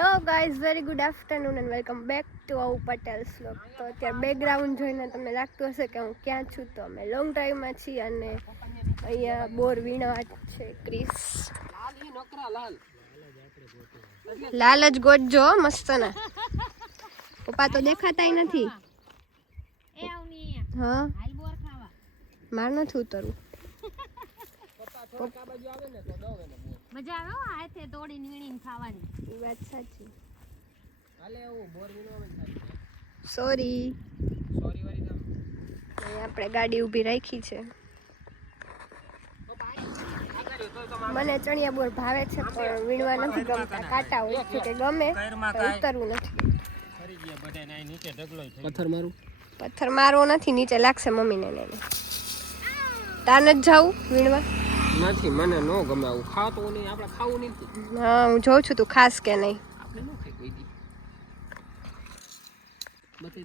Hello guys, very good afternoon and welcome back to our Patels vlog. તો અત્યારે background જોઈને તમને લાગતું હશે કે હું ક્યાં છું. તો અમે લોંગ ડ્રાઈવમાં છીએ અને અહીંયા બોર વીણવા છે ક્રિસ. લાલ જ ગોતજો મસ્ત ને. પપ્પા તો દેખાતાય નથી. હા માર નથી ઉતરવું. મજા આવે હાથે તોડીને વીણીને ખાવાની. એ વાત સાચી. સોરી આપણે ગાડી ઊભી રાખી છે. મને ચણિયા બોર ભાવે છે પણ વીણવા નથી ગમતા. કાંટા હોય છે કે ગમે તો ઉતરવું નથી. પથ્થર મારવો નથી, નીચે લાગશે મમ્મીને. તાર નથી જાવું વીણવા? નથી, મને નો ગમે આવું ખાતું નહીં. આપણે ખાવું નથી. હા હું જોઉં છું તું ખાસ કે નહીં. આપણે નો ખાઈ કોઈ દી.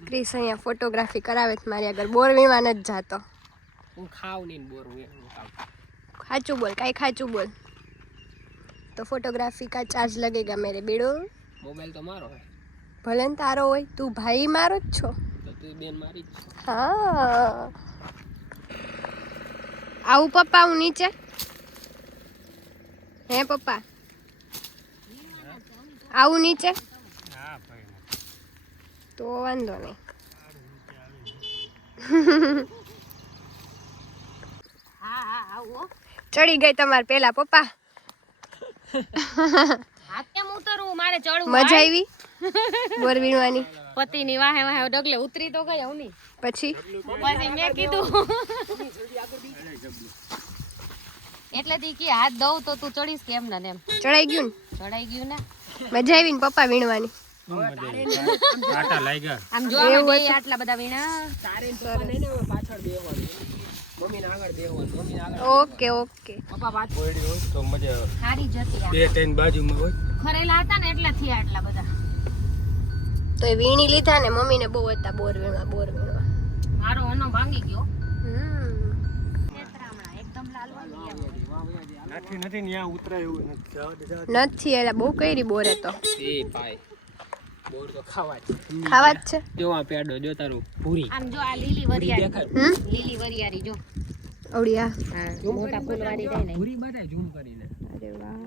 ક્રિસ અહીંયા ફોટોગ્રાફી કરાવે છે મારી આગળ. બોર વીણવા નથી જાતો. હું ખાવ નહીં બોર હું ખાવ. ખાચું બોલ, કાંઈ ખાચું બોલ. તો ફોટોગ્રાફી કા ચાર્જ लगेगा मेरे बेड़ो. મોબાઈલ તો મારો હે. ભલે ને તારો હોય, તું ભાઈ મારો જ છો. તો તું બેન મારી જ છે. હા આવું પપ્પા હું નીચે? હે પપ્પા આવું નીચે? હા ભાઈ. તો વાંધો નહીં. હા આવો. ચડી ગઈ તમારે પેલા પપ્પા. હાથ કેમ ઉતરવું? મારે ચડવું. મજા આવી બોર વીણવાની? પતિની વાહે વાહે ડગલે ઉતરી તો ગઈ હું. પછી મેં કીધું એટલે તી કે હાથ દઉં તો તું ચડીશ કેમ ને એમ. ચડાઈ ગયું ને? ચડાઈ ગયું ને. મજા આવી ને પપ્પા વીણવાની? કાંટા લાગ્યા. આમ જો આમાં બે આટલા બધા વીણા. તારે પપ્પાને ને પાછળ બેહવાનું. મમ્મીને આગળ બેહવાનું. મમ્મીને આગળ. Okay okay. પપ્પા પાછળ હોય તો મજા આવે. સારી જતી આ. બે ત્રણ બાજુમાં હોય. ખરેલા હતા ને એટલે થયા આટલા બધા. તો એ વીણી લીધા ને. મમ્મીને બહુ હતા બોર વીણવા. મારો અનો ભાંગી ગયો. નથી ન્યા ઉતરાય એવું નથી એટલે બહુ કરી બોરે તો. એ ભાઈ બોર તો ખાવા જ છે. જો આ પેડો જો તારું પૂરી. આમ જો આ લીલી વરિયાળી. લીલી વરિયાળી જો. ઓડિયા. હા મોટા ફૂલવાળી રહી ને. પૂરી બતાય ઝૂમ કરીને. અરે વાહ.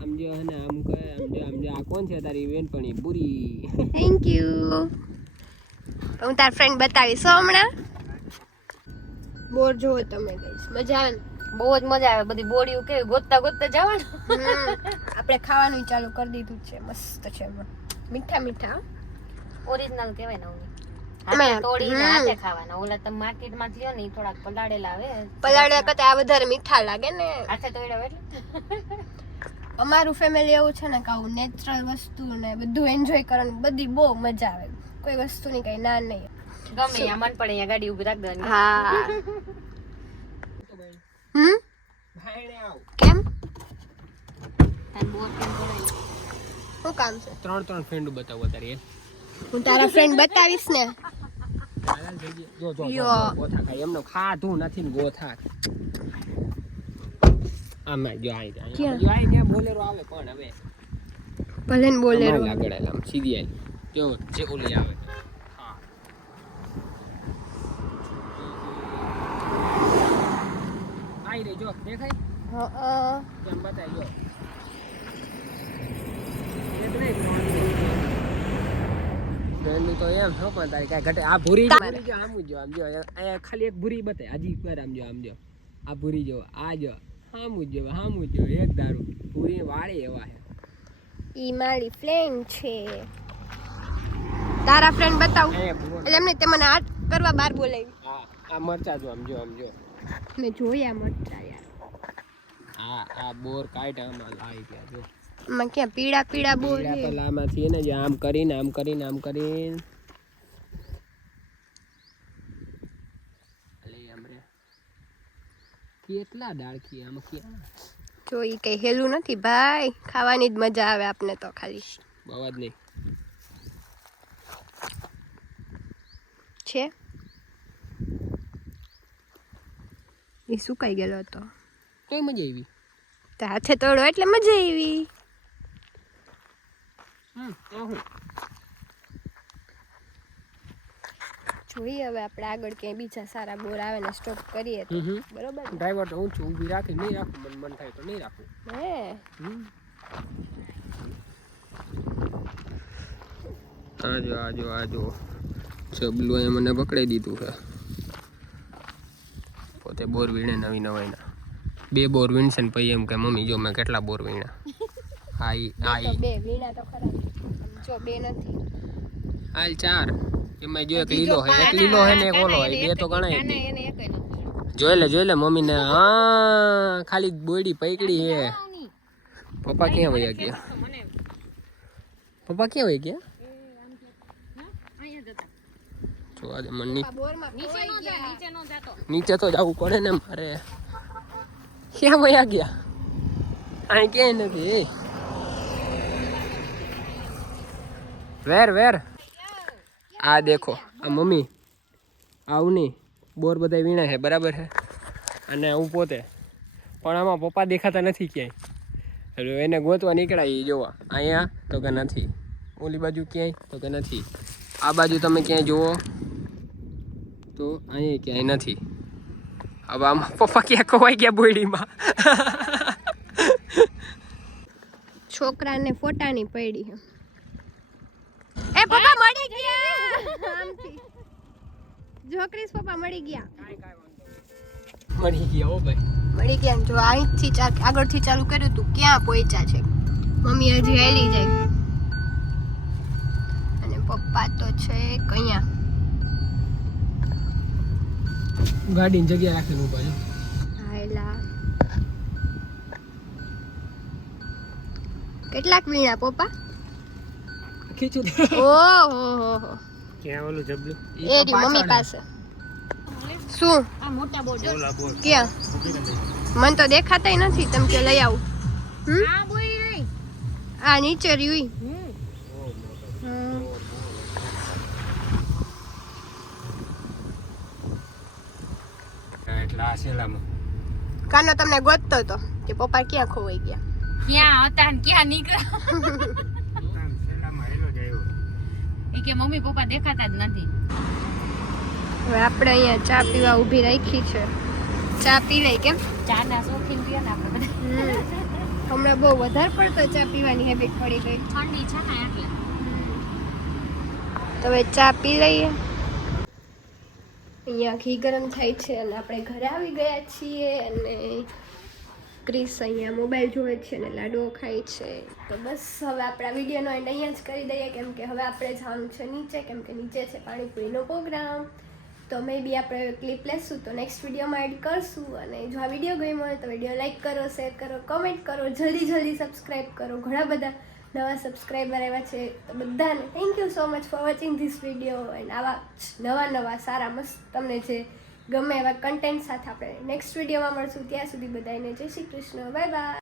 આમ જો હને આમ કહે આમ જો આ કોણ છે તારી બેનપણી પૂરી. Thank you. હું તાર ફ્રેન્ડ બતાવીશ હમણાં. બોર જોવો તમે ગઈશ. મજા આવે ને? બહુ જ મજા આવે. બધી બોડીઓ કેવી ગોતતા ગોતતા જવાનું. આપણે ખાવાનું ચાલુ કરી દીધું છે. મસ્ત છે. મીઠા મીઠા ઓરિજિનલ કહેવાય ને. અમે તોડીને હાથે ખાવાના. ઓલા તમે માર્કેટમાં લ્યો ને થોડાક પલાળેલા આવે. પલાળ્યા કરતા આ વધારે મીઠા લાગે ને. હાથે તોડ્યા એટલે અમારું ફેમિલી એવું છે ને કે આવું નેચરલ વસ્તુ ને બધું એન્જોય કરવાનું બધી બહુ મજા આવે. કોઈ વસ્તુની કઈ ના નહીં. ગમે ત્યાં મન પડે અહીંયા ગાડી ઊભી રાખ દેવાની. હા. ભાઈને આવ કેમ? તાર બોર કેમ તોડાય? શું કામ છે? ત્રણ ફ્રેન્ડ બતાવો તારી. હું તારા ફ્રેન્ડ બતાવીશ ને. જો યો. ગોથા ખાય એમનો ખાધું નથી ને ગોથા. આમાં જો આઈ ક્યાં? જો આઈ ને બોલેરો આવે પણ હવે ભલે ને બોલેરો આગળ આમ સીધી આઈ જો જે ઓલી આવે. હા આઈ રે જો દેખાય. હા કેમ બતાય જો. પેલું તો એમ છો પણ તારી કાંઈ ઘટે. આ ભૂરી જો આમ જો અહીંયા ખાલી એક ભૂરી બતાય. હજી પર આમ જો આ ભૂરી જો આ જો હામું જો એક દારૂ ભૂરી વાળી એવા છે. ઈ મારી ફ્રેન્ડ છે. તારા ફ્રેન્ડ બતાવ. એટલે એમને તે મને આ કરવા બહાર બોલાવી. હા આ મરચા જો આમ જો મેં જોયા મરચા યાર. આ બોર કાઢ આમાં લાવી ત્યાં જો. માં ક્યાં પીળા પીળા બોર છે. પેલામાંથી એને જે આમ કરીને કેટલા ડાળખી આમાં ક્યાં જો ઈ કઈ હેલું નથી ભાઈ. ખાવાની જ મજા આવે આપને તો ખાલી. બહુ જ નહીં છે. એ સુકાઈ ગયેલો હતો. કઈ મજા આવી? તો હાથે તોડો એટલે મજા આવી. જોઈએ હવે આપણે આગળ ક્યાંય બીજા સારા બોર આવે ને સ્ટોપ કરીએ તો બરોબર ને? ડ્રાઈવર તો હું છું, ઊભી રાખી નહીં રાખું, મન થાય તો નહીં રાખું. હે આજો ચબલું અહીંયા મને પકડાઈ દીધું છે. પોતે બોર વીણે નવી નવાઈના 2 બોર વીણશે ને પછી એમ કે મમ્મી જો મેં કેટલા બોર વીણા. તો બે વીણા તો ખરા, જો બે નથી. હાલ 4 એમાં જો એક લીલો હે ને એક ઓલો હે, 2 તો ગણાય જ નહીં. એને એકય નથી. જોઈ લે મમ્મી ને. હા ખાલી બોયડી પકડી હે. પપ્પા ક્યાં વયા ગયા? પપ્પા ક્યાં વયા ગયા? જો આજે મને બોરમાં નીચે તો જવું પડે ને મારે. ક્યાં વયા ગયા? અહીં ક્યાંય નથી. વેર આ દેખો આ મમ્મી આવું નહીં બોર બધા વીણા છે બરાબર છે, અને હું પોતે પણ આમાં પપ્પા દેખાતા નથી ક્યાંય. એટલે એને ગોતવા નીકળાય એ જોવા. અહીંયા તો કે નથી, ઓલી બાજુ ક્યાંય તો કે નથી, આ બાજુ તમે ક્યાંય જુઓ તો અહીંયા ક્યાંય નથી. હવે આમાં પપ્પા ક્યાં ખોવાઈ ગયા બોયડીમાં. છોકરાને ફોટાની પડી છે. એ પપ્પા મળી ગયા. આમથી જો ક્રિસ પપ્પા મળી ગયા. મળી ગયા હો ભાઈ, મળી ગયા ને જો અહીંથી આગળથી ચાલુ કર્યું તું ક્યાં પહોંચ્યા છે. મમ્મી હજી હેલી જાય અને પપ્પા તો છે કયા ગાડીની જગ્યા રાખીને ઉભા છે. હાયલા કેટલાક વીણા પપ્પા? ખીચું ઓહો ક્યાં ઓલું જબલું એ રી મમ્મી પાસે. શું આ મોટા બોર્ડ ક્યાં? મને તો દેખાતાય નથી. તમે કે લઈ આવું. આ બોરી નહીં, આ નીચે રહ્યું. એટલે આ સેલામાં કાનો તમને ગોતતો હતો કે પપ્પા ક્યાં ખોવાઈ ગયા. ક્યાં હતા ને ક્યાં નીકળ્યા. સેલામાં હેલો જાય. એ કે મમ્મી પપ્પા દેખાતા જ નથી. હવે આપણે અહીંયા ચા પીવા ઊભી રાખી છે. ચા પી લઈ કેમ? ચા ના શોખીન પીએ ને આપણે બધા. હમણાં બહુ વધારે પડતો ચા પીવાની હેબિટ પડી ગઈ. ઠંડી છે ને એટલે. તો હવે ચા પી લઈએ. અહીંયા ઘી ગરમ થાય છે અને આપણે ઘરે આવી ગયા છીએ અને ક્રિસ અહીંયા મોબાઈલ જોવે છે અને લાડુઓ ખાય છે. તો બસ હવે આપણા વિડીયોનો એન્ડ અહીંયા જ કરી દઈએ, કેમ કે હવે આપણે જવાનું છે નીચે, કેમ કે નીચે છે પાણીપુરીનો પ્રોગ્રામ. તો મે બી આપણે ક્લિપ લેશું તો નેક્સ્ટ વિડીયોમાં એડ કરશું. અને જો આ વિડીયો ગમ્યો હોય તો વિડીયો લાઈક કરો, શેર કરો, કમેન્ટ કરો, જલ્દી સબસ્ક્રાઈબ કરો. ઘણા બધા નવા સબસ્ક્રાઈબર આવ્યા છે તો બધાને thank you so much for watching this video. And આવા નવા સારા મસ્ત તમને જે ગમે એવા કન્ટેન્ટ સાથે આપણે નેક્સ્ટ વિડીયોમાં મળશું. ત્યાં સુધી બધાને જય શ્રી કૃષ્ણ, બાય બાય.